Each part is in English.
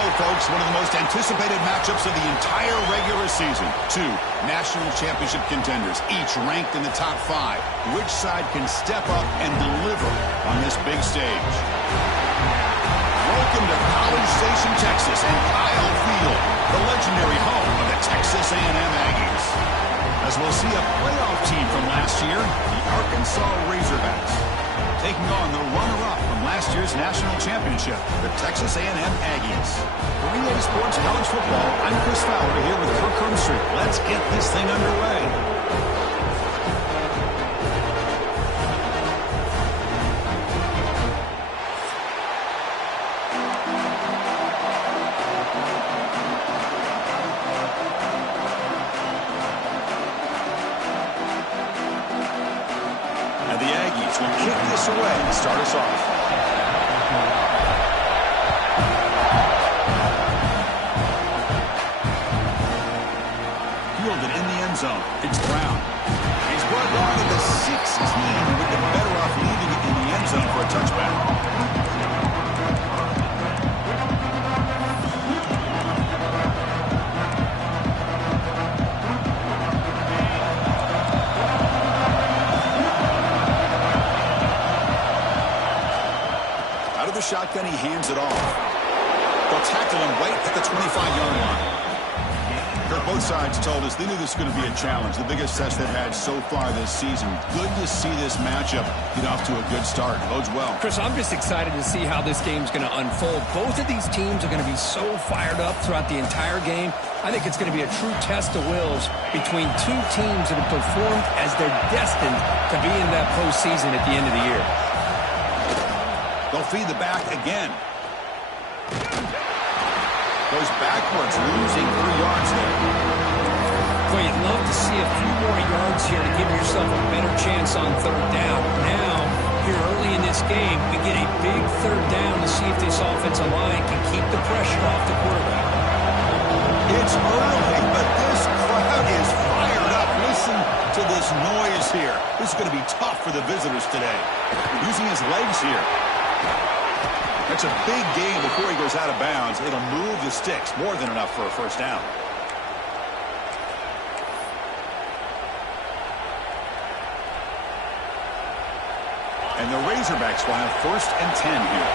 go, folks. One of the most anticipated matchups of the entire regular season. Two national championship contenders, each ranked in the top 5. Which side can step up and deliver on this big stage? Welcome to College Station, Texas, and Kyle Field, the legendary home of the Texas A&M Aggies. As we'll see a playoff team from last year, the Arkansas Razorbacks, taking on the runner-up from last year's national championship, the Texas A&M Aggies. For EA Sports College Football, I'm Chris Fowler here with Kirk Hermstreet. Let's get this thing underway. Will kick this away to start us off. Fielded in the end zone. It's Brown. He's brought down at the 16. Would be better off leaving it in the end zone for a touchback. Shotgun, he hands it off. They'll tackle him right at the 25-yard line. Kirk, both sides told us they knew this was going to be a challenge, the biggest test they've had so far this season. Good to see this matchup get off to a good start. Bodes well. Chris, I'm just excited to see how this game's going to unfold. Both of these teams are going to be so fired up throughout the entire game. I think it's going to be a true test of wills between two teams that have performed as they're destined to be in that postseason at the end of the year. They'll feed the back again. Goes backwards, losing 3 yards there. Boy, you'd love to see a few more yards here to give yourself a better chance on third down. Now, here early in this game, we get a big third down to see if this offensive line can keep the pressure off the quarterback. It's early, but this crowd is fired up. Listen to this noise here. This is going to be tough for the visitors today. Using his legs here. That's a big gain before he goes out of bounds. It'll move the sticks. More than enough for a first down. And the Razorbacks will have 1st and 10 here.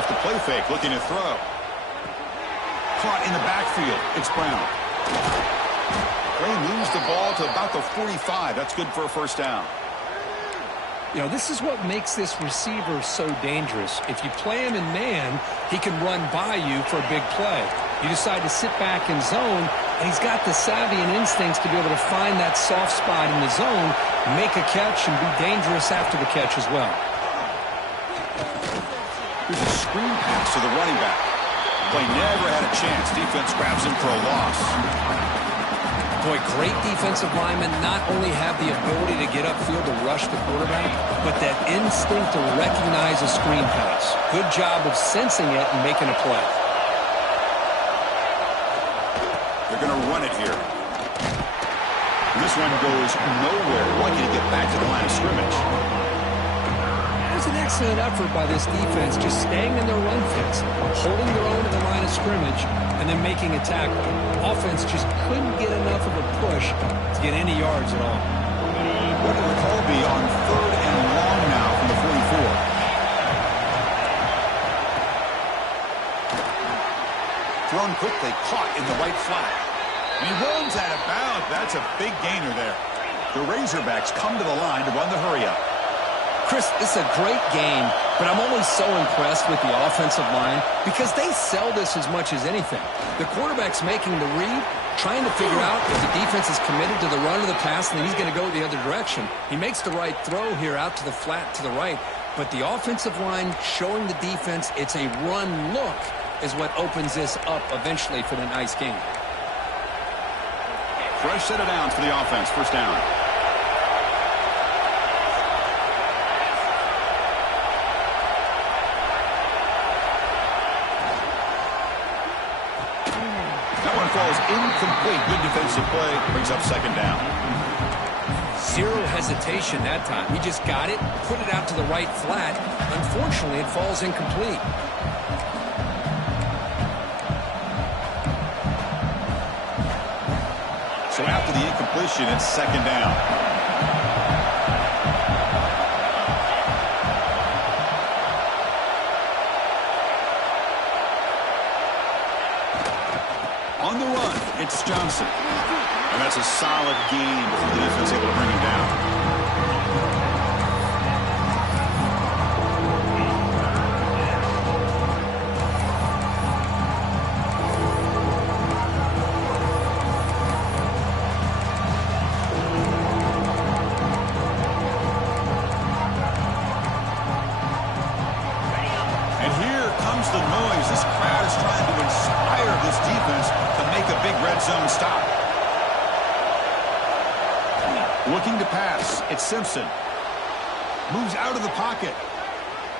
Off the play fake, looking to throw. Caught in the backfield. It's Brown. They moves the ball to about the 45. That's good for a first down. You know, this is what makes this receiver so dangerous. If you play him in man, he can run by you for a big play. You decide to sit back in zone, and he's got the savvy and instincts to be able to find that soft spot in the zone, make a catch, and be dangerous after the catch as well. Here's a screen pass to the running back. Play never had a chance. Defense grabs him for a loss. Boy, great defensive linemen not only have the ability to get upfield to rush the quarterback, but that instinct to recognize a screen pass. Good job of sensing it and making a play. They're going to run it here. This one goes nowhere. Lucky to get back to the line of scrimmage. It was an excellent effort by this defense, just staying in their run fits, holding their own at the line of scrimmage, and then making a tackle. Offense just couldn't get enough of a push to get any yards at all. What will the call be on 3rd and long now from the 44? Thrown quickly, caught in the right flat. And he runs out of bounds. That's a big gainer there. The Razorbacks come to the line to run the hurry-up. Chris, it's a great game, but I'm always so impressed with the offensive line because they sell this as much as anything. The quarterback's making the read, trying to figure out if the defense is committed to the run or the pass, and then he's going to go the other direction. He makes the right throw here out to the flat to the right, but the offensive line showing the defense it's a run look is what opens this up eventually for the nice game. Fresh set of downs for the offense. First down. Falls incomplete. Good defensive play. Brings up second down. Zero hesitation that time. He just got it, put it out to the right flat. Unfortunately, it falls incomplete. So after the incompletion, it's second down. On the run, it's Johnson. And that's a solid gain before the defense able to bring him down. And here comes the noise. This crowd is trying to inspire this defense to make a big red zone stop. Looking to pass. It's Simpson. Moves out of the pocket.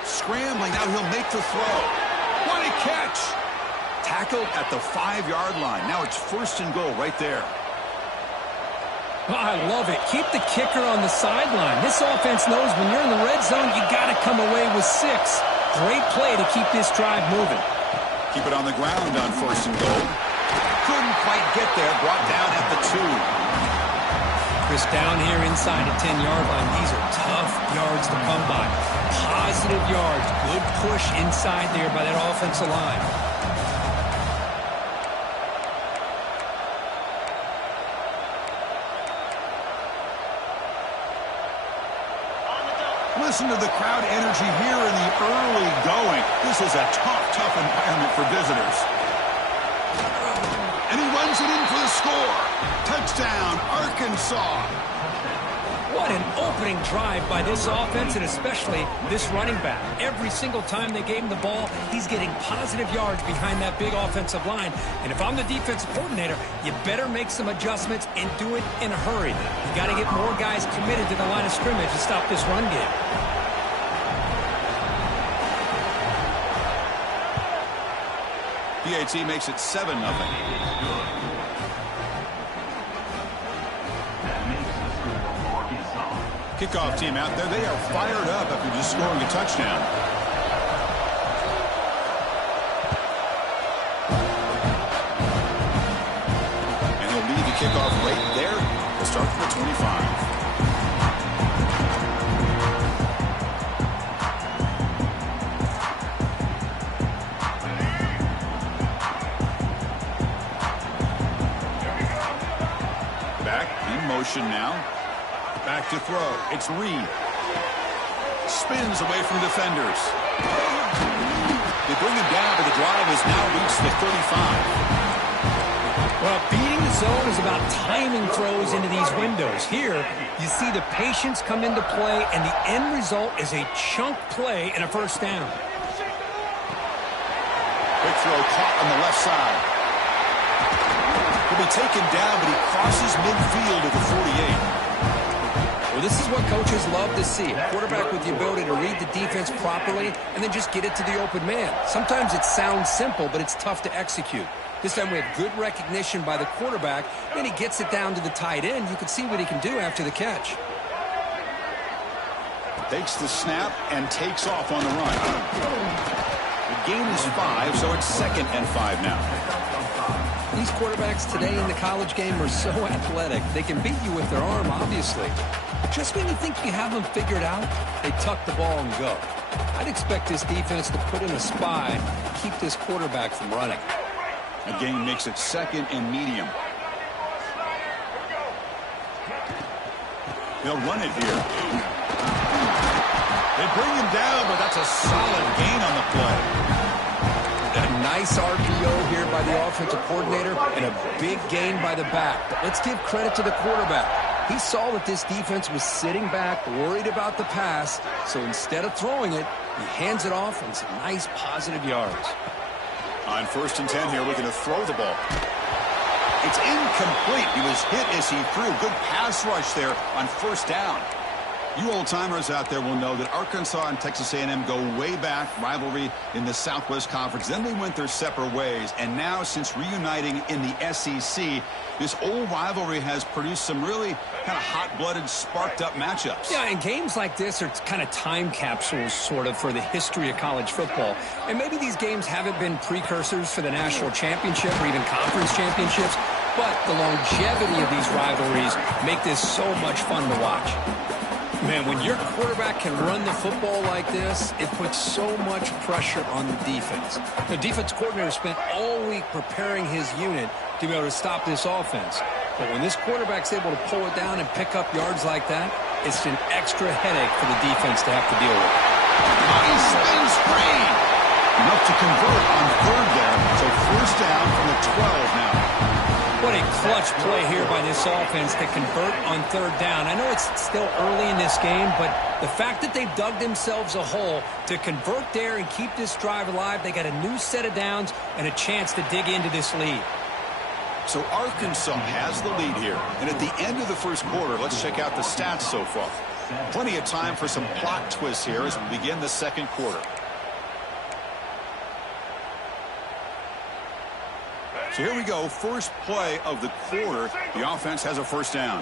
Scrambling. Now he'll make the throw. What a catch. Tackled at the 5-yard line. Now it's first and goal right there. Oh, I love it. Keep the kicker on the sideline. This offense knows when you're in the red zone, you got to come away with 6. Great play to keep this drive moving. Keep it on the ground on first and goal. Couldn't quite get there. Brought down at the 2. Chris, down here inside the 10-yard line, these are tough yards to come by. Positive yards. Good push inside there by that offensive line. Listen to the crowd energy here in the early going. This is a tough environment for visitors. And he runs it in for the score. Touchdown, Arkansas. What an opening drive by this offense, and especially this running back. Every single time they gave him the ball, he's getting positive yards behind that big offensive line. And if I'm the defensive coordinator, you better make some adjustments and do it in a hurry. You got to get more guys committed to the line of scrimmage to stop this run game. PAT makes it 7-0. Kickoff team out there. They are fired up after just scoring a touchdown. And he'll lead the kickoff right there. We'll start from the 25. Now, back to throw. It's Reed. Spins away from defenders. They bring him down, but the drive has now reached the 35. Well, beating the zone is about timing throws into these windows. Here, you see the patience come into play, and the end result is a chunk play and a first down. Quick throw caught on the left side. Will be taken down, but he crosses midfield at the 48. Well, this is what coaches love to see. A quarterback with the ability to read the defense properly and then just get it to the open man. Sometimes it sounds simple, but it's tough to execute. This time we have good recognition by the quarterback. Then he gets it down to the tight end. You can see what he can do after the catch. Takes the snap and takes off on the run. The gain is 5, so it's 2nd and 5 now. These quarterbacks today in the college game are so athletic. They can beat you with their arm, obviously. But just when you think you have them figured out, they tuck the ball and go. I'd expect this defense to put in a spy and keep this quarterback from running. The gain makes it 2nd and medium. They'll run it here. They bring him down, but that's a solid gain on the play. A nice RPO here by the offensive coordinator and a big gain by the back. But let's give credit to the quarterback. He saw that this defense was sitting back, worried about the pass, so instead of throwing it, he hands it off and some nice positive yards. On 1st and 10 here, looking to throw the ball. It's incomplete. He was hit as he threw. Good pass rush there on 1st down. You old-timers out there will know that Arkansas and Texas A&M go way back, rivalry in the Southwest Conference. Then they went their separate ways, and now since reuniting in the SEC, this old rivalry has produced some really kind of hot-blooded, sparked-up matchups. Yeah, and games like this are kind of time capsules, sort of, for the history of college football. And maybe these games haven't been precursors for the national championship or even conference championships, but the longevity of these rivalries make this so much fun to watch. Man, when your quarterback can run the football like this, it puts so much pressure on the defense. The defense coordinator spent all week preparing his unit to be able to stop this offense. But when this quarterback's able to pull it down and pick up yards like that, it's an extra headache for the defense to have to deal with. He spins free. Enough to convert on third there. So first down from the 12 now. What a clutch play here by this offense to convert on third down. I know it's still early in this game, but the fact that they've dug themselves a hole to convert there and keep this drive alive, they got a new set of downs and a chance to dig into this lead. So Arkansas has the lead here. And at the end of the first quarter, let's check out the stats so far. Plenty of time for some plot twists here as we begin the second quarter. So here we go, first play of the quarter. The offense has a first down.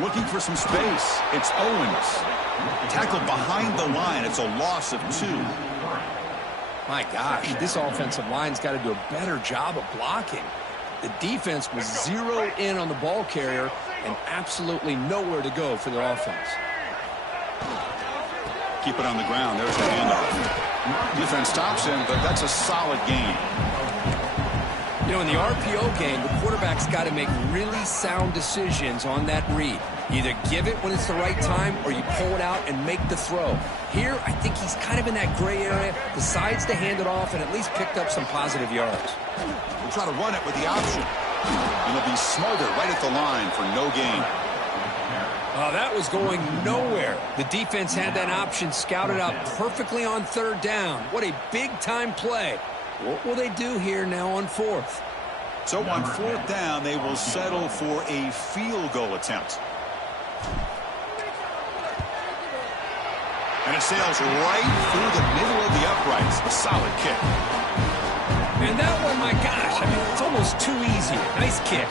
Looking for some space. It's Owens. Tackled behind the line. It's a loss of 2. My gosh, this offensive line's got to do a better job of blocking. The defense was zeroed in on the ball carrier and absolutely nowhere to go for the offense. Keep it on the ground. There's the handoff. Defense stops him, but that's a solid gain. You know, in the RPO game, the quarterback's got to make really sound decisions on that read. Either give it when it's the right time or you pull it out and make the throw. Here, I think he's kind of in that gray area, decides to hand it off and at least picked up some positive yards. We'll try to run it with the option. And he'll be smothered right at the line for no gain. Oh, that was going nowhere. The defense had that option scouted out perfectly on third down. What a big-time play. What will they do here now on fourth? So on fourth down, they will settle for a field goal attempt. And it sails right through the middle of the uprights. A solid kick. And that one, my gosh, I mean, it's almost too easy. Nice kick.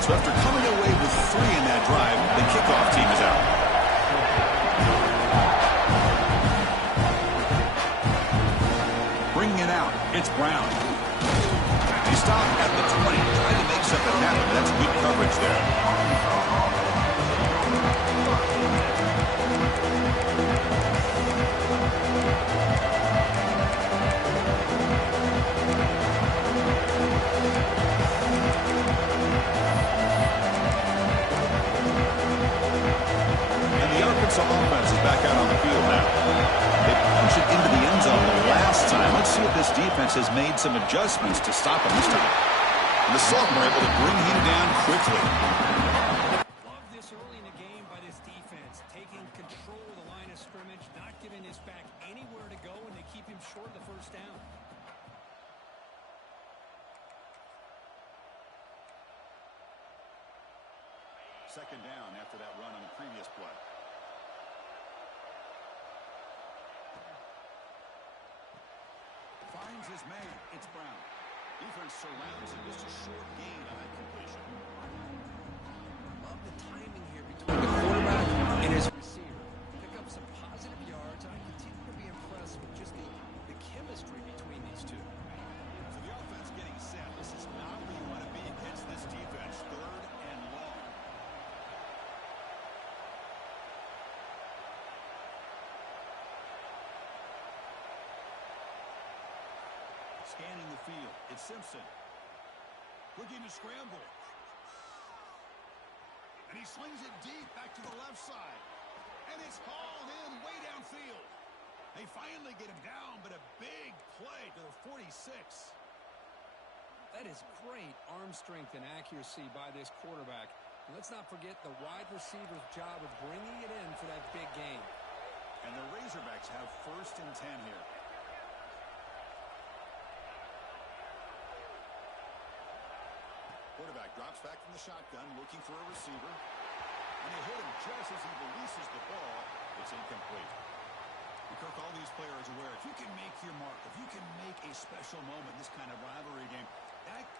So after coming away with 3 in that drive, the kickoff team is out. Bringing it out, it's Brown. They stop at the 20, trying to make something happen. That's good coverage there. Offense is back out on the field now. They punched it into the end zone the last time. Let's see if this defense has made some adjustments to stop him this time. And the sophomore able to bring him down quickly. Love this early in the game by this defense, taking control of the line of scrimmage, not giving this back anywhere to go, and they keep him short of the first down. Second down after that run on the previous play. Finds his man. It's Brown. Defense surrounds him. Just a short gain on that completion. Love the timing here between the quarterback and his receiver. Pick up some positive yards, and I continue to be impressed with just the chemistry between these two. So the offense getting set. This is not where you want to be against this defense. Third and long. Scanning the field. It's Simpson. Looking to scramble. And he slings it deep back to the left side. And it's hauled in way downfield. They finally get him down, but a big play to the 46. That is great arm strength and accuracy by this quarterback. And let's not forget the wide receiver's job of bringing it in for that big gain. And the Razorbacks have first and 10 here. quarterback drops back from the shotgun looking for a receiver. And they hit him just as he releases the ball. It's incomplete. And Kirk, all these players are aware, if you can make your mark, if you can make a special moment in this kind of rivalry game,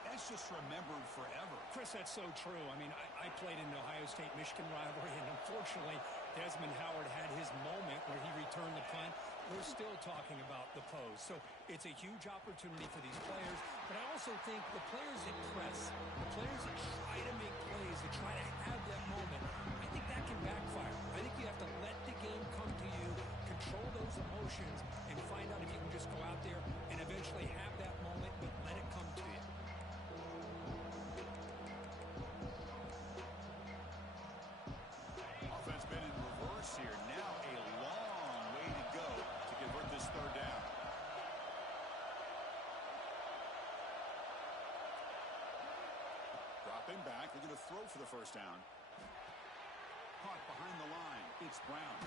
that's just remembered forever. Chris, that's so true. I mean, I played in the Ohio State-Michigan rivalry, and unfortunately, Desmond Howard had his moment where he returned the punt. We're still talking about the pose. So it's a huge opportunity for these players, but I also think the players that press, the players that try to make plays, that try to have that moment, I think that can backfire. I think you have to let the game come to you, control those emotions, and find out if you can just go out there and eventually have that moment, but let it come to you. Offense been in reverse here. Now a long way to go to convert this third down. Dropping back, looking to throw for the first down. Caught behind the line. It's Brown.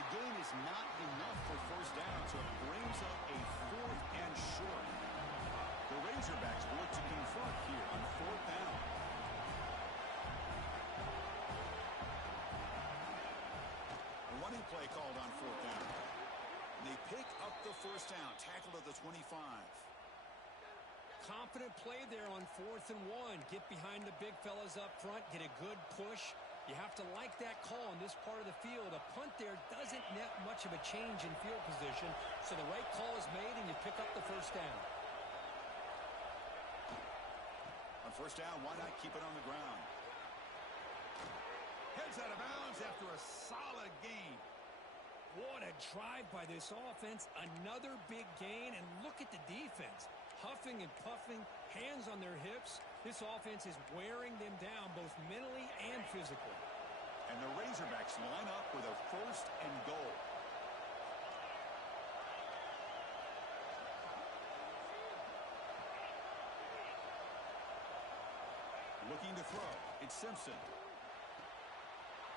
The gain is not enough for first down, so it brings up a 4th and short. The Razorbacks will look to convert here on 4th down. A running play called on 4th down. And they pick up the first down, tackled at the 25. Confident play there on 4th and 1. Get behind the big fellas up front. Get a good push. You have to like that call in this part of the field. A punt there doesn't net much of a change in field position. So the right call is made, and you pick up the first down. On first down, why not keep it on the ground? Heads out of bounds after a solid gain. What a drive by this offense. Another big gain, and look at the defense. Huffing and puffing, hands on their hips. This offense is wearing them down both mentally and physically. And the Razorbacks line up with a 1st and goal. Looking to throw. It's Simpson.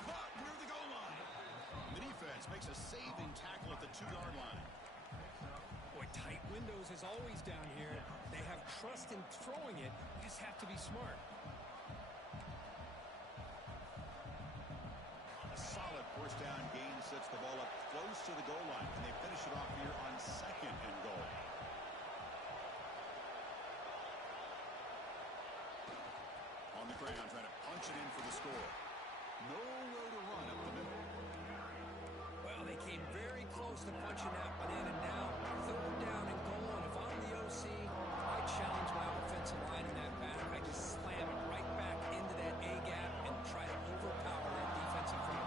Caught near the goal line. The defense makes a saving tackle at the 2-yard line. Boy, tight windows as always down here. They have trust in throwing it. You just have to be smart. A solid first down gain sets the ball up close to the goal line, and they finish it off here on 2nd and goal. On the ground, trying to punch it in for the score. Nowhere to run up the middle. Well, they came very close to punching that one in, and now 3rd down and goal. And if I'm the OC, I challenge my offensive line in that back. I just slam it right back into that A-gap and try to overpower that defensive front.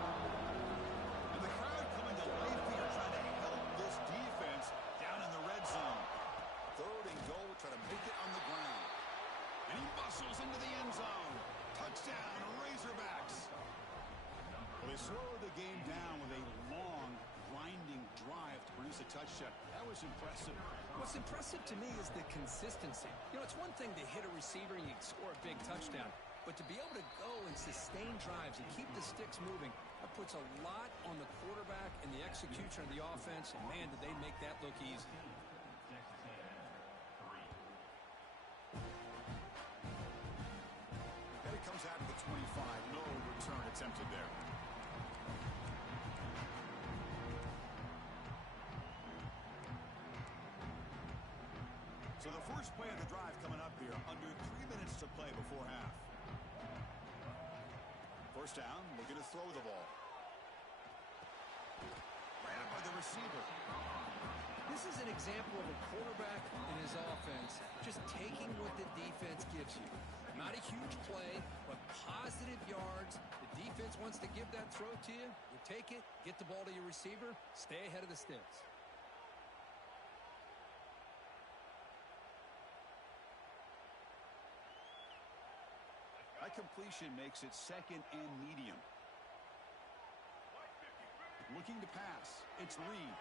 And the crowd coming to life here, trying to help this defense down in the red zone. 3rd and goal, try to make it on the ground. And he muscles into the end zone. Touchdown, Razorbacks. Well, they slowed the game down with a long, grinding drive to produce a touchdown. That was impressive. What's impressive to me is the consistency. You know, it's one thing to hit a receiver and you score a big touchdown, but to be able to go and sustain drives and keep the sticks moving, that puts a lot on the quarterback and the execution of the offense, and man, did they make that look easy. And it comes out of the 25. No return attempted there. So the first play of the drive coming up here, under 3 minutes to play before half. First down, looking to throw the ball. Ran by the receiver. This is an example of a quarterback and his offense just taking what the defense gives you. Not a huge play, but positive yards. The defense wants to give that throw to you. You take it, get the ball to your receiver, stay ahead of the sticks. That completion makes it 2nd and medium. Looking to pass. It's Reed.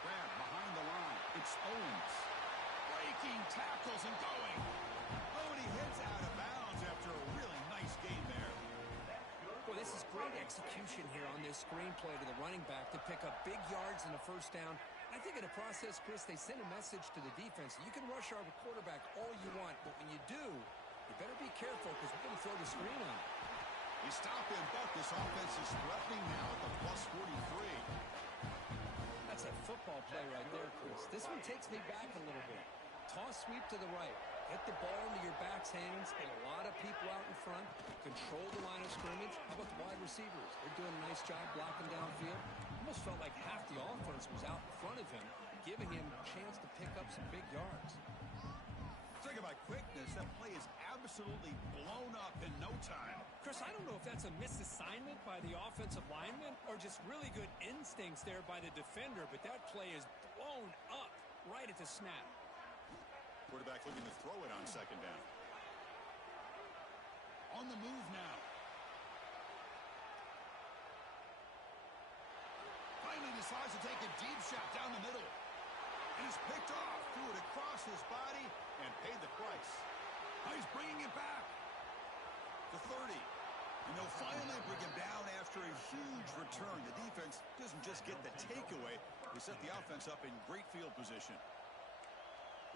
Grab behind the line. It's Owens. Breaking tackles and going. Oh, and he heads out of bounds after a really nice gain there. Well, this is great execution here on this screenplay to the running back to pick up big yards in the first down I think in the process, Chris, they send a message to the defense. You can rush our quarterback all you want, but when you do, you better be careful because we're going to throw the screen on him. He stopped him, but this offense is threatening now at the plus 43. That's a football play right there, Chris. This one takes me back a little bit. Toss sweep to the right. Get the ball into your back's hands. Get a lot of people out in front. Control the line of scrimmage. How about the wide receivers? They're doing a nice job blocking downfield. Almost felt like half the offense was out in front of him, giving him a chance to pick up some big yards. Talking about quickness, that play is absolutely blown up in no time. Chris, I don't know if that's a misassignment by the offensive lineman or just really good instincts there by the defender, but that play is blown up right at the snap. Quarterback looking to throw it on second down. On the move now. Finally decides to take a deep shot down the middle. And he's picked off, threw it across his body, and paid the price. Now he's bringing it back. The 30. And they'll finally bring him down after a huge return. The defense doesn't just get the takeaway. They set the offense up in great field position.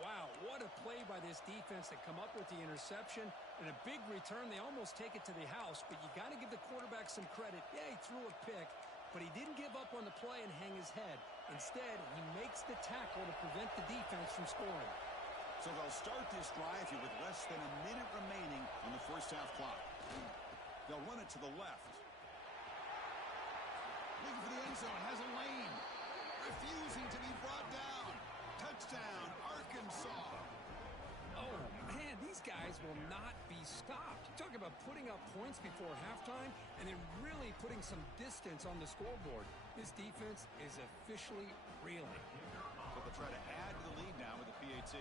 Wow, what a play by this defense to come up with the interception and a big return. They almost take it to the house, but you got to give the quarterback some credit. Yeah, he threw a pick, but he didn't give up on the play and hang his head. Instead, he makes the tackle to prevent the defense from scoring. So they'll start this drive here with less than a minute remaining on the first half clock. They'll run it to the left. Looking for the end zone, has a lane. Refusing to be brought down. Touchdown, Arkansas. Oh, man, these guys will not be stopped. Talk about putting up points before halftime and then really putting some distance on the scoreboard. This defense is officially reeling. So they'll try to add to the lead now with the PAT.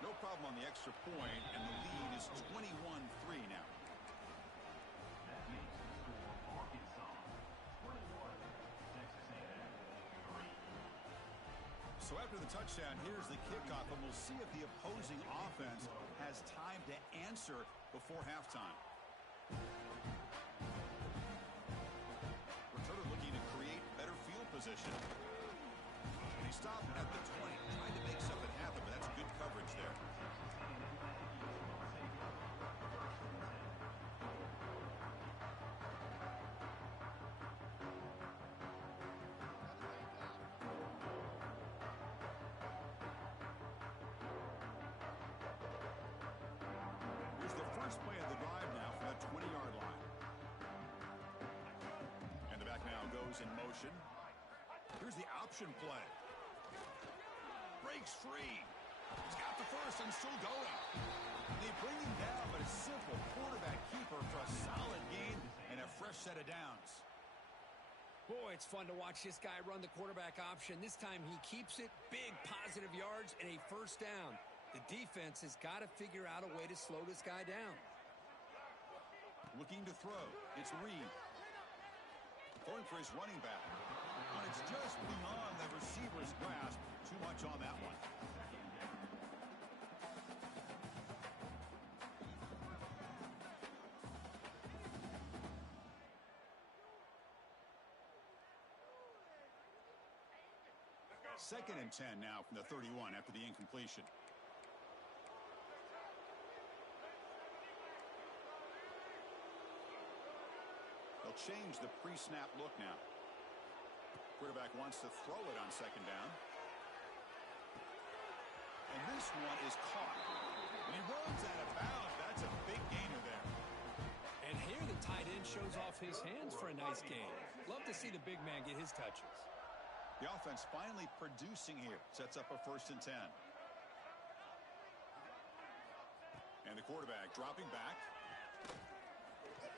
No problem on the extra point, and the lead is 21-3 now. So after the touchdown, here's the kickoff, and we'll see if the opposing offense has time to answer before halftime. Returner looking to create better field position. And he stopped at the 20, trying to make something happen, but that's good coverage there. Play of the drive now from the 20-yard line. And the back now goes in motion. Here's the option play. Breaks free. He's got the first and still going. They bring him down, but a simple quarterback keeper for a solid gain and a fresh set of downs. Boy, it's fun to watch this guy run the quarterback option. This time he keeps it. Big positive yards and a first down. The defense has got to figure out a way to slow this guy down. Looking to throw. It's Reed. Throwing for his running back. And it's just beyond the receiver's grasp. Too much on that one. Second and 10 now from the 31 after the incompletion. They'll change the pre-snap look now. Quarterback wants to throw it on second down. And this one is caught. And he runs out of bounds. That's a big gainer there. And here the tight end shows off his hands for a nice gain. Love to see the big man get his touches. The offense finally producing here. Sets up a 1st and 10. And the quarterback dropping back.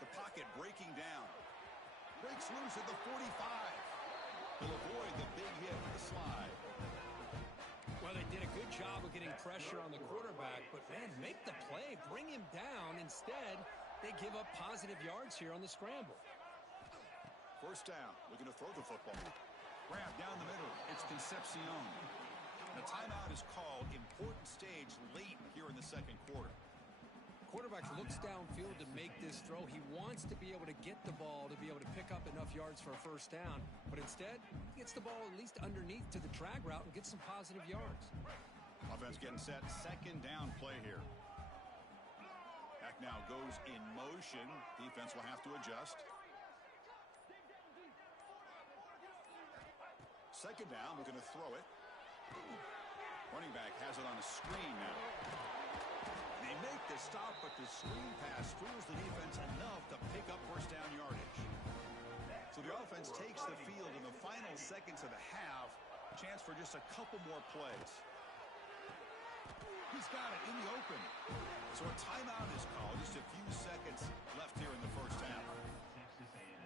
The pocket breaking down. Breaks loose at the 45. He'll avoid the big hit with the slide. Well, they did a good job of getting pressure on the quarterback, but, man, make the play, bring him down. Instead, they give up positive yards here on the scramble. First down, looking to throw the football. Grab down the middle. It's Concepcion. The timeout is called. Important stage late here in the second quarter. quarterback looks downfield to make this throw. He wants to be able to get the ball to be able to pick up enough yards for a first down. But instead, he gets the ball at least underneath to the drag route and gets some positive yards. Offense getting set. Second down play here. Back now goes in motion. Defense will have to adjust. Second down, we're going to throw it. Running back has it on a screen now. They make the stop, but the screen pass fools the defense enough to pick up first down yardage. So the offense takes the field in the final seconds of the half. Chance for just a couple more plays. He's got it in the open. So a timeout is called. Just a few seconds left here in the first half. Texas A&M.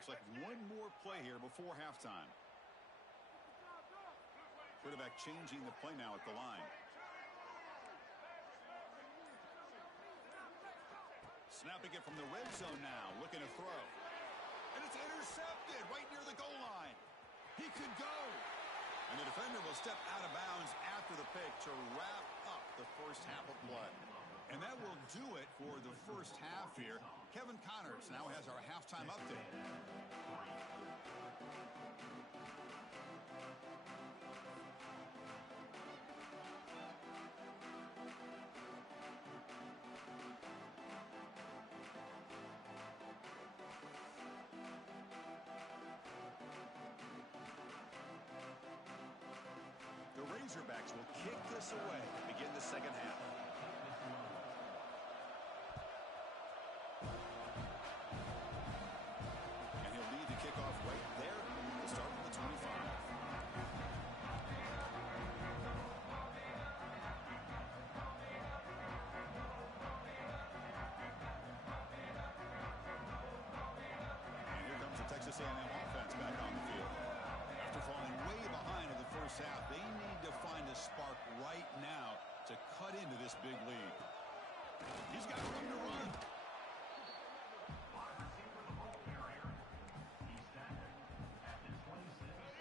Looks like one more play here before halftime. Quarterback changing the play now at the line. Snapping it from the red zone now, looking to throw. And it's intercepted right near the goal line. He could go. And the defender will step out of bounds after the pick to wrap up the first half of play. And that will do it for the first half here. Kevin Connors now has our halftime update. The Razorbacks will kick this away to begin the second half. Kickoff right there. We'll start from the 25. And here comes the Texas A&M offense back on the field. After falling way behind in the first half, they need to find a spark right now to cut into this big lead. He's got room to run.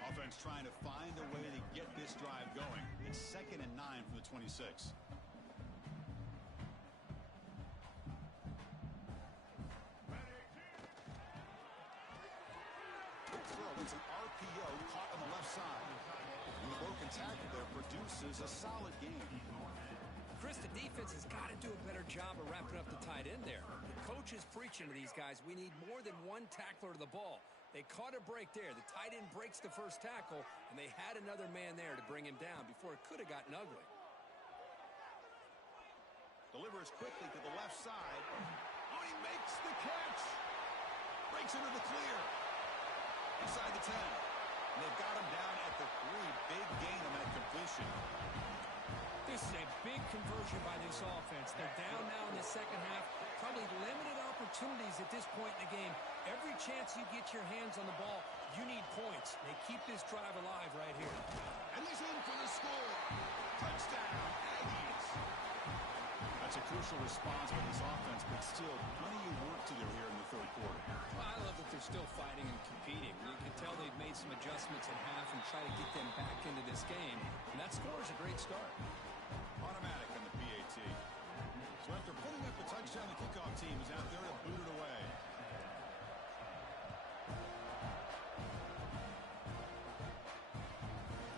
Offense trying to find a way to get this drive going. It's 2nd and 9 from the 26. Quick throw. It's an RPO caught on the left side. And the broken tackle there produces a solid game. Chris, the defense has got to do a better job of wrapping up the tight end there. The coach is preaching to these guys, we need more than one tackler to the ball. They caught a break there. The tight end breaks the first tackle, and they had another man there to bring him down before it could have gotten ugly. Delivers quickly to the left side. Oh, he makes the catch. Breaks into the clear. Inside the 10. And they've got him down at the 3. Big gain on that completion. This is a big conversion by this offense. They're down now in the second half. Probably limited opportunities at this point in the game. Every chance you get your hands on the ball, you need points. They keep this drive alive right here. And he's in for the score. Touchdown, Aggies. That's a crucial response by this offense, but still plenty of work to do here in the third quarter. Well, I love that they're still fighting and competing. You can tell they've made some adjustments at half and try to get them back into this game. And that score is a great start. Automatic on the PAT. So after putting up the touchdown, the kickoff team is out there to boot it away.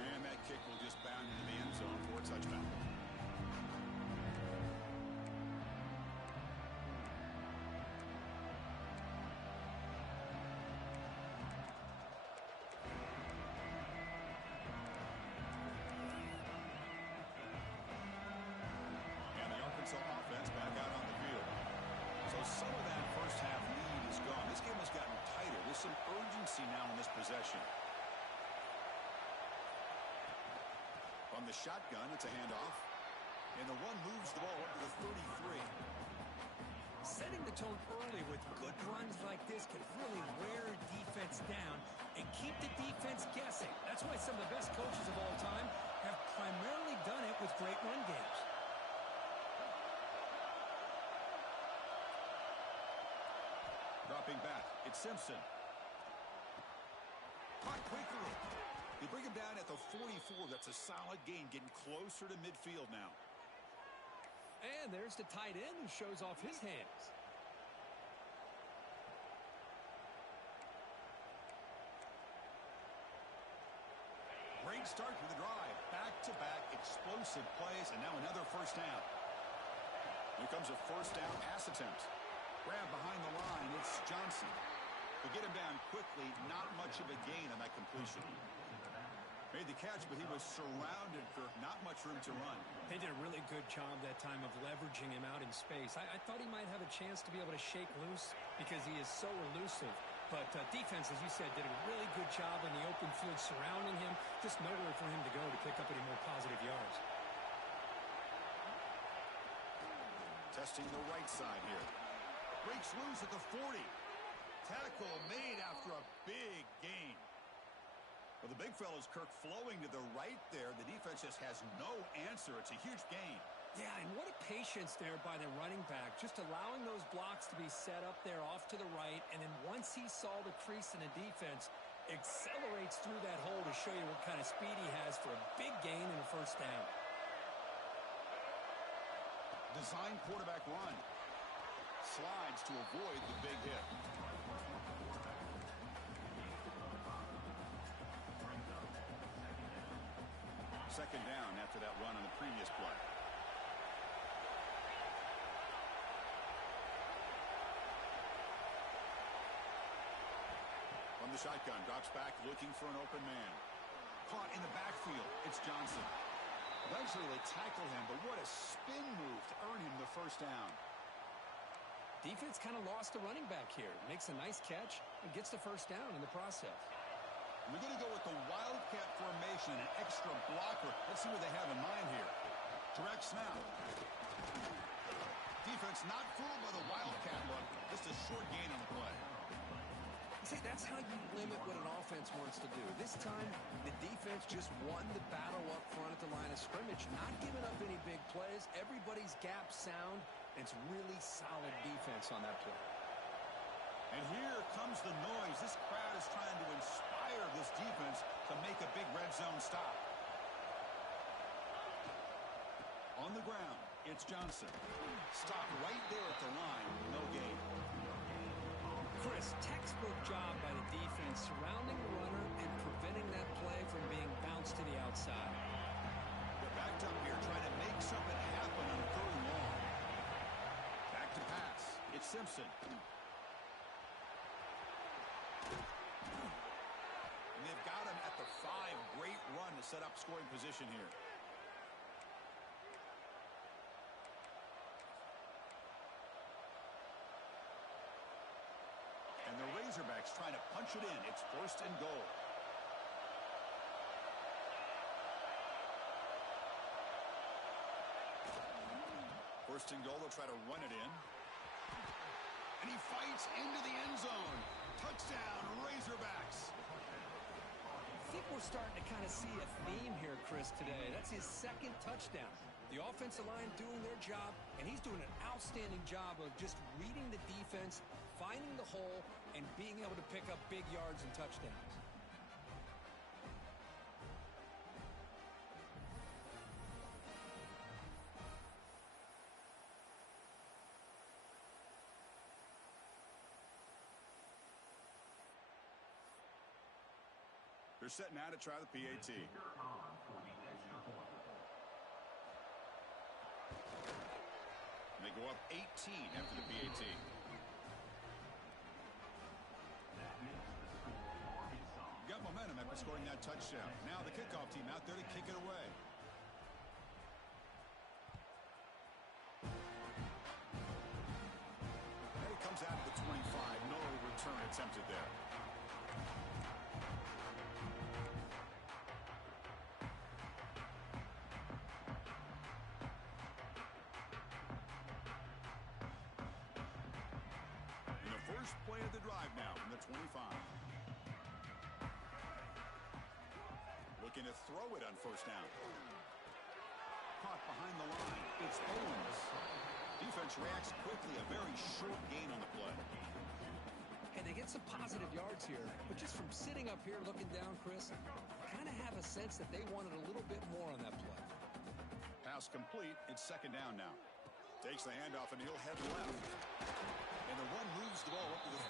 And that kick will just bound into the end zone for a touchdown. Offense back out on the field. So some of that first half lead is gone. This game has gotten tighter. There's some urgency now in this possession. From the shotgun, it's a handoff. And the one moves the ball up to the 33. Setting the tone early with good runs like this can really wear a defense down and keep the defense guessing. That's why some of the best coaches of all time have primarily done it with great run games. Dropping back. It's Simpson. Caught quickly. They bring him down at the 44. That's a solid gain, getting closer to midfield now. And there's the tight end who shows off his hands. Great start to the drive. Back-to-back explosive plays, and now another first down. Here comes a first down pass attempt. Grab behind the line. It's Johnson. To get him down quickly, not much of a gain on that completion. Made the catch, but he was surrounded for not much room to run. They did a really good job that time of leveraging him out in space. I thought he might have a chance to be able to shake loose because he is so elusive. But defense, as you said, did a really good job in the open field surrounding him. Just nowhere for him to go to pick up any more positive yards. Testing the right side here. Breaks loose at the 40. Tackle made after a big gain. Well, the big fella's Kirk flowing to the right there. The defense just has no answer. It's a huge gain. Yeah, and what a patience there by the running back. Just allowing those blocks to be set up there off to the right. And then once he saw the crease in the defense, accelerates through that hole to show you what kind of speed he has for a big gain and a first down. Design quarterback run. Slides to avoid the big hit. Second down after that run on the previous play. From the shotgun, drops back looking for an open man. Caught in the backfield. It's Johnson. Eventually they tackle him, but what a spin move to earn him the first down. Defense kind of lost the running back here. Makes a nice catch and gets the first down in the process. We're going to go with the Wildcat formation, an extra blocker. Let's see what they have in mind here. Direct snap. Defense not fooled by the Wildcat look. Just a short gain on the play. See, that's how you limit what an offense wants to do. This time, the defense just won the battle up front at the line of scrimmage, not giving up any big plays. Everybody's gap sound. It's really solid defense on that play. And here comes the noise. This crowd is trying to inspire this defense to make a big red zone stop. On the ground, it's Johnson. Stop right there at the line. No gain. Chris, textbook job by the defense surrounding the runner and preventing that play from being bounced to the outside. They're backed up here trying to make something happen on 3rd and long. Back to pass. It's Simpson. And they've got him at the 5. Great run to set up scoring position here. And the Razorbacks trying to punch it in. It's 1st and goal. First and goal, they'll try to run it in. And he fights into the end zone. Touchdown, Razorbacks. I think we're starting to kind of see a theme here, Chris, today. That's his 2nd touchdown. The offensive line doing their job, and he's doing an outstanding job of just reading the defense, finding the hole, and being able to pick up big yards and touchdowns. They're setting out to try the PAT. And they go up 18 after the PAT. Got momentum after scoring that touchdown. Now the kickoff team out there to kick it away. And it comes out to the 25. No return attempted there. First play of the drive now from the 25. Looking to throw it on 1st down. Caught behind the line. It's Owens. Defense reacts quickly. A very short gain on the play. they get some positive yards here. But just from sitting up here looking down, Chris, I kind of have a sense that they wanted a little bit more on that play. Pass complete. It's second down now. Takes the handoff, and he'll head left. And the run moves the ball up to the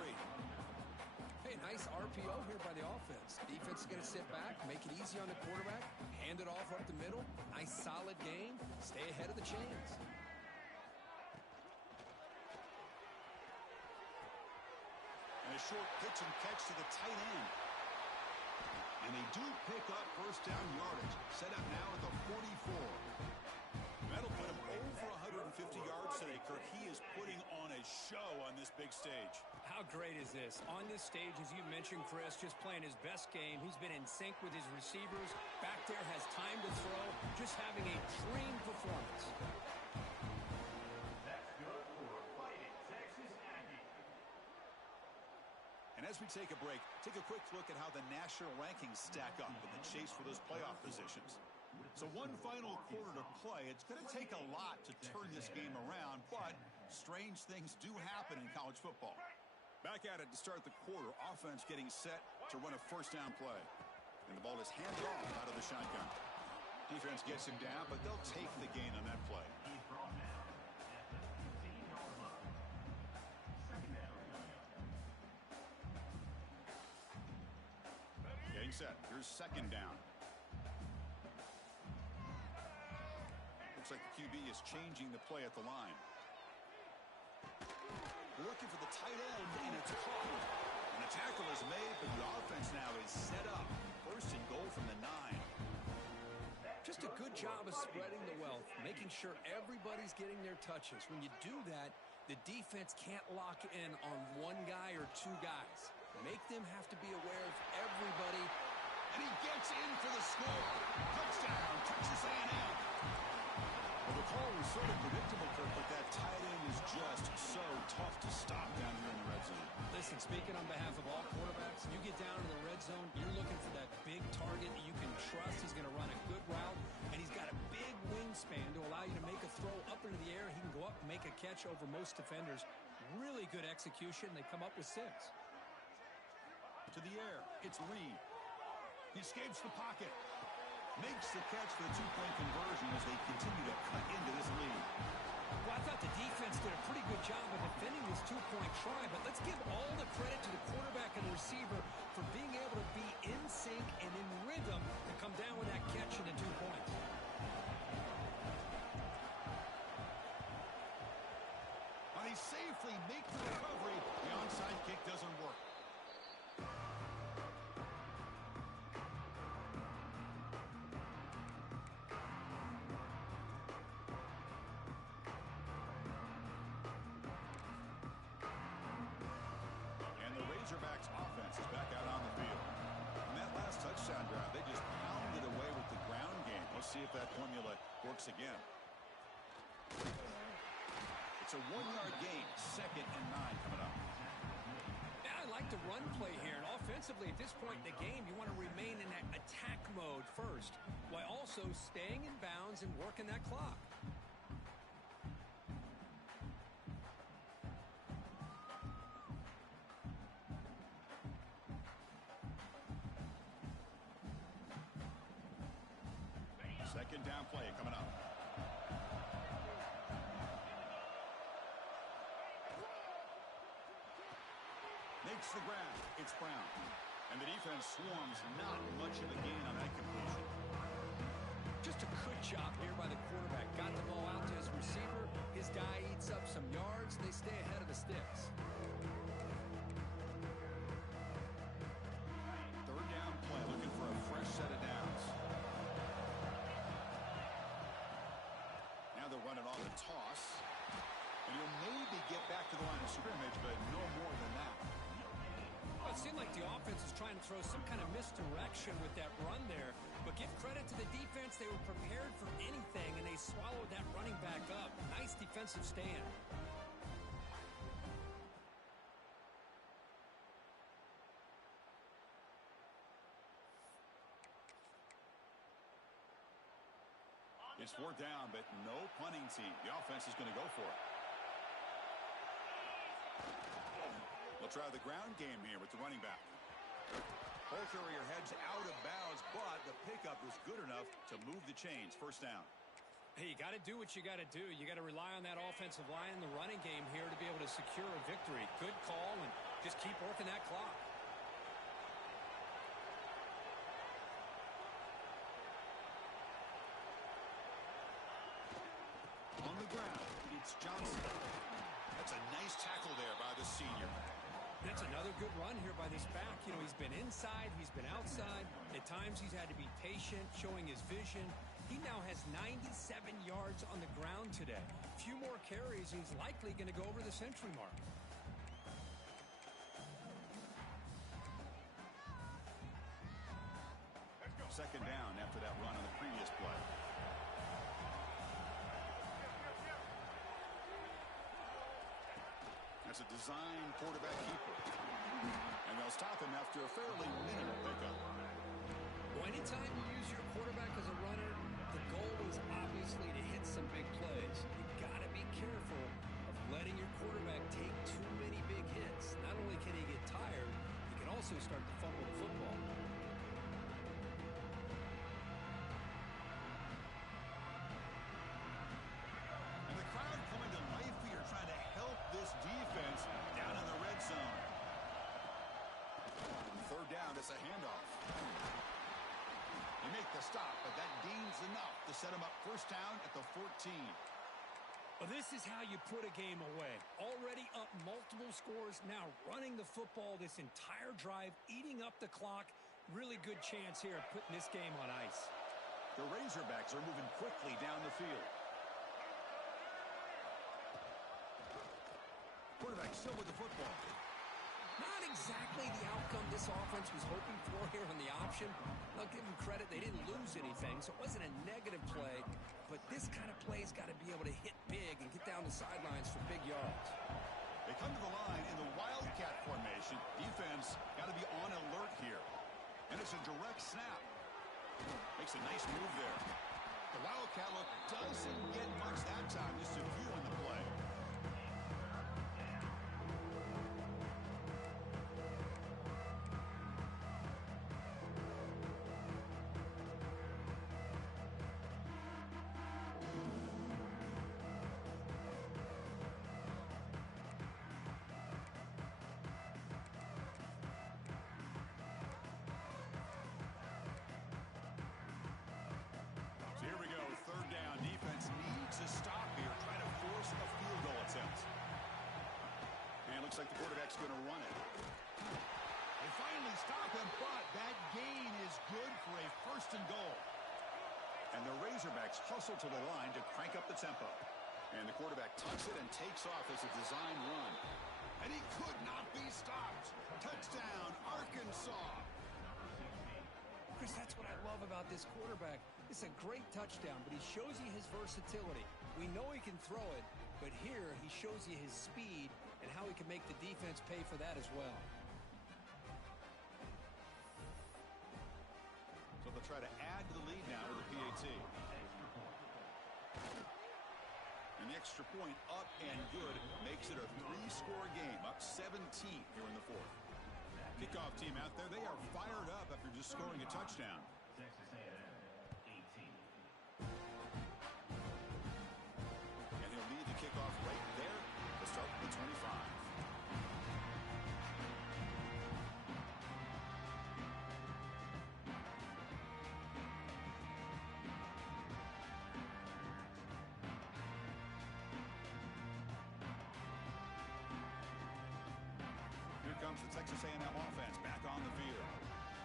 33. Hey, nice RPO here by the offense. Defense is going to sit back, make it easy on the quarterback, hand it off up the middle. Nice, solid game. Stay ahead of the chains. And a short pitch and catch to the tight end. And they do pick up first down yardage. Set up now at the 44. That'll put him over 150 yards today, Kirk. He is putting on a show on this big stage. How great is this? On this stage, as you mentioned, Chris, just playing his best game. He's been in sync with his receivers. Back there has time to throw. Just having a dream performance. That's good for Fighting Texas A&M. And as we take a break, take a quick look at how the national rankings stack up in the chase for those playoff positions. So one final quarter to play. It's going to take a lot to turn this game around, but strange things do happen in college football. Back at it to start the quarter. Offense getting set to run a first down play. And the ball is handed off out of the shotgun. Defense gets him down, but they'll take the gain on that play. Getting set. Here's second down. Looks like the QB is changing the play at the line. Looking for the tight end, and it's caught. And the tackle is made, but the offense now is set up. First and goal from the 9. Just a good job of spreading the wealth, making sure everybody's getting their touches. When you do that, the defense can't lock in on one guy or two guys. Make them have to be aware of everybody. And he gets in for the score. Touchdown, Texas A&M. Well, the call was sort of predictable, Kirk, but that tight end is just so tough to stop down here in the red zone. Listen, speaking on behalf of all quarterbacks, you get down to the red zone, you're looking for that big target that you can trust. He's going to run a good route, and he's got a big wingspan to allow you to make a throw up into the air. He can go up and make a catch over most defenders. Really good execution. They come up with 6. To the air, it's Reed. He escapes the pocket. Makes the catch for the two-point conversion as they continue to cut into this lead. Well, I thought the defense did a pretty good job of defending this two-point try, but let's give all the credit to the quarterback and the receiver for being able to be in sync and in rhythm to come down with that catch and the 2 points. Well, they safely make the recovery. The onside kick doesn't work. Razorbacks offense is back out on the field. On that last touchdown drive, they just pounded away with the ground game. Let's see if that formula works again. It's a 1-yard gain, 2nd and 9 coming up. Yeah, I like the run play here. And offensively, at this point in the game, you want to remain in that attack mode first, while also staying in bounds and working that clock. Second down play coming up. Makes the grab. It's Brown. And the defense swarms. Not much of a gain on that completion. Just a good job here by the quarterback. Got the ball out to his receiver. His guy eats up some yards. They stay ahead of the sticks. Third down play. Looking for a fresh set of downs. Now they'll run it on the toss. And he'll maybe get back to the line of scrimmage, but no more than that. Well, it seemed like the offense was trying to throw some kind of misdirection with that run there. But give credit to the defense. They were prepared for anything, and they swallowed that running back up. Nice defensive stand. It's 4th down, but no punting team. The offense is going to go for it. We'll try the ground game here with the running back. Ball carrier heads out of bounds, but the pickup was good enough to move the chains. First down. Hey, you got to do what you got to do. You got to rely on that offensive line in the running game here to be able to secure a victory. Good call, and just keep working that clock. On the ground, it's Johnson. That's a nice tackle there by the senior. That's another good run here by this back. You know, he's been inside, he's been outside. At times he's had to be patient, showing his vision. He now has 97 yards on the ground today. A few more carries, he's likely going to go over the century mark. Second down after that run on the previous play. That's a design quarterback keeper. And they'll stop him after a fairly minimal pickup. Well, anytime you use your quarterback as a runner, the goal is obviously to hit some big plays. You've got to be careful of letting your quarterback take too many big hits. Not only can he get tired, he can also start to fumble the football. And the crowd coming to life here, trying to help this defense down in the red zone. Third down, it's a handoff. They make the stop, but that gains enough to set them up first down at the 14. Well, this is how you put a game away. Already up multiple scores, now running the football this entire drive, eating up the clock. Really good chance here of putting this game on ice. The Razorbacks are moving quickly down the field. Quarterback still with the football. Not exactly the outcome this offense was hoping for here on the option. I'll give them credit. They didn't lose anything, so it wasn't a negative play. But this kind of play's got to be able to hit big and get down the sidelines for big yards. They come to the line in the Wildcat formation. Defense got to be on alert here. And it's a direct snap. Makes a nice move there. The Wildcat look doesn't get much that time. Just a few in the play. Third down. Defense needs to stop here. Try to force a field goal attempt. And it looks like the quarterback's going to run it. They finally stop him, but that gain is good for a first and goal. And the Razorbacks hustle to the line to crank up the tempo. And the quarterback tucks it and takes off as a design run. And he could not be stopped. Touchdown, Arkansas. Chris, that's what I love about this quarterback. It's a great touchdown, but he shows you his versatility. We know he can throw it, but here he shows you his speed and how he can make the defense pay for that as well. So they'll try to add to the lead now with the PAT. And the extra point up and good makes it a 3-score game, up 17 here in the fourth. Kickoff team out there, they are fired up after just scoring a touchdown. Texas A&M 18. And he'll lead the kickoff right there to start the 25. Here comes the Texas A&M offense back on the field.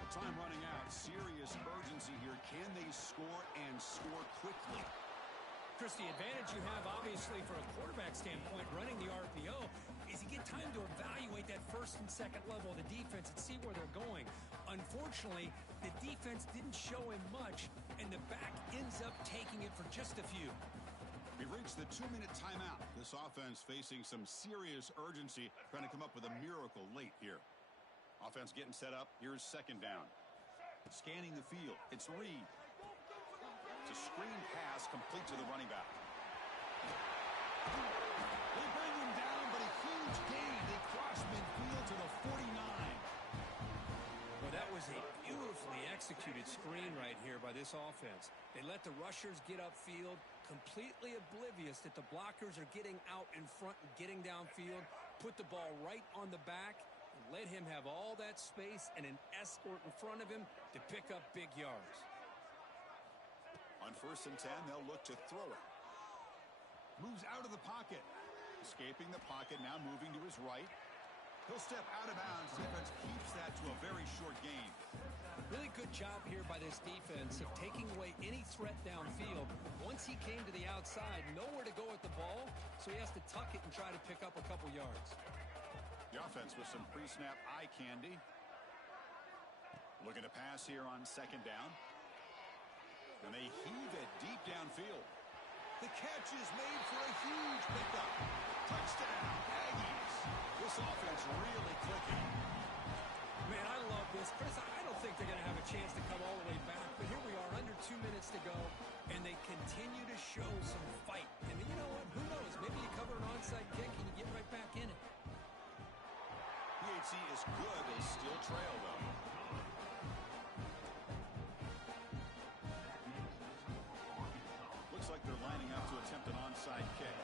With time running out, serious urgency here. Can they score and score quickly? Chris, the advantage you have, obviously, from a quarterback standpoint, running the RPO, is you get time to evaluate that first and second level of the defense and see where they're going. Unfortunately, the defense didn't show him much, and the back ends up taking it for just a few. We've reached the 2-minute timeout. This offense facing some serious urgency, trying to come up with a miracle late here. Offense getting set up. Here's second down. Scanning the field. It's Reed. It's a screen pass complete to the running back. They bring him down, but a huge gain. They cross midfield to screen right here by this offense. They let the rushers get upfield, completely oblivious that the blockers are getting out in front and getting downfield, put the ball right on the back, and let him have all that space and an escort in front of him to pick up big yards. On 1st and 10, they'll look to throw it. Moves out of the pocket. Escaping the pocket, now moving to his right. He'll step out of bounds. Defense keeps that to a very short gain. Really good job here by this defense of taking away any threat downfield. Once he came to the outside, nowhere to go with the ball, so he has to tuck it and try to pick up a couple yards. The offense with some pre-snap eye candy. Looking to pass here on 2nd down. And they heave it deep downfield. The catch is made for a huge pickup. Touchdown, Aggies. This offense really clicking. Man, I love this. Chris, I don't think they're going to have a chance to come all the way back. But here we are, under 2 minutes to go, and they continue to show some fight. And you know what? Who knows? Maybe you cover an onside kick and you get right back in it. PHC is good. They still trail, though. Looks like they're lining up to attempt an onside kick.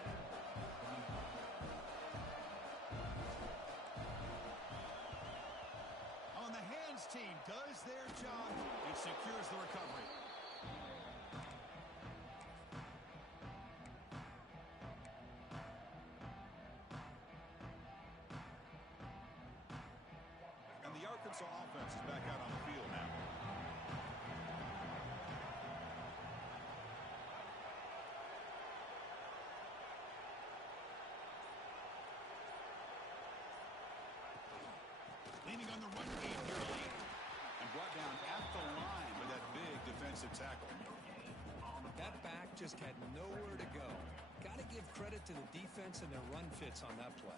On the hands team does their job and secures the recovery. And the Arkansas offense is back out on the field now. Leaning on the run game here late. And brought down at the line with that big defensive tackle. That back just had nowhere to go. Got to give credit to the defense and their run fits on that play.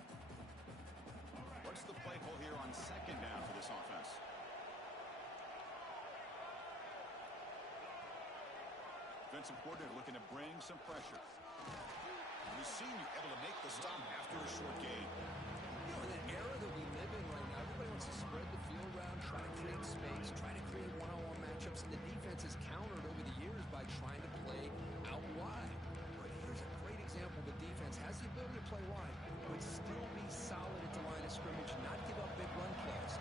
What's the play call here on 2nd down for this offense? Defensive coordinator looking to bring some pressure. And the senior able to make the stop after a short gain. You know, in the era that we live in right now, everybody wants to spread the field around, try to create space, try to create one-on-one matchups, and the defense has countered over the years by trying to play out wide. But here's a great example. The defense has the ability to play wide, but still be solid at the line of scrimmage and not give up big run plays.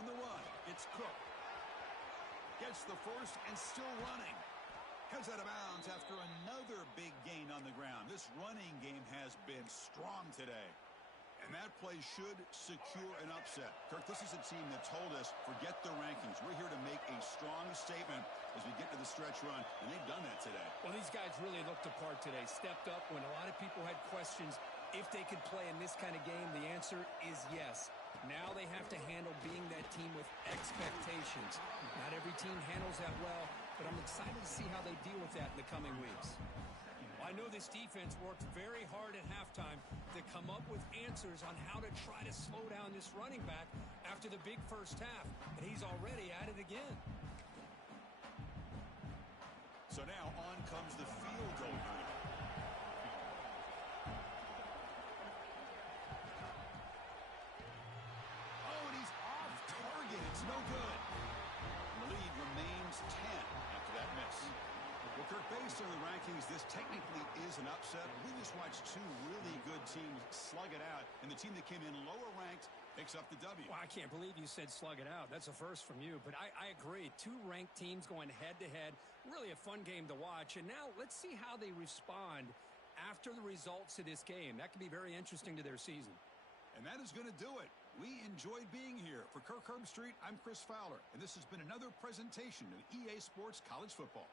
On the run, it's Cook. Gets the first and still running. Heads out of bounds after another big gain on the ground. This running game has been strong today. And that play should secure an upset. Kirk, this is a team that told us, forget the rankings. We're here to make a strong statement as we get to the stretch run, and they've done that today. Well, these guys really looked apart today. Stepped up when a lot of people had questions if they could play in this kind of game. The answer is yes. Now they have to handle being that team with expectations. Not every team handles that well, but I'm excited to see how they deal with that in the coming weeks. Well, I know this defense worked very hard at halftime to come up with answers on how to try to slow down this running back after the big first half, and he's already at it again. So now on comes the field goal unit. It's no good. And the lead remains 10 after that miss. Well, Kirk, based on the rankings, this technically is an upset. We just watched two really good teams slug it out, and the team that came in lower ranked picks up the W. Well, I can't believe you said slug it out. That's a first from you, but I agree. Two ranked teams going head-to-head. Really a fun game to watch. And now let's see how they respond after the results of this game. That could be very interesting to their season. And that is going to do it. We enjoyed being here. For Kirk Herbstreit, I'm Chris Fowler, and this has been another presentation of EA Sports College Football.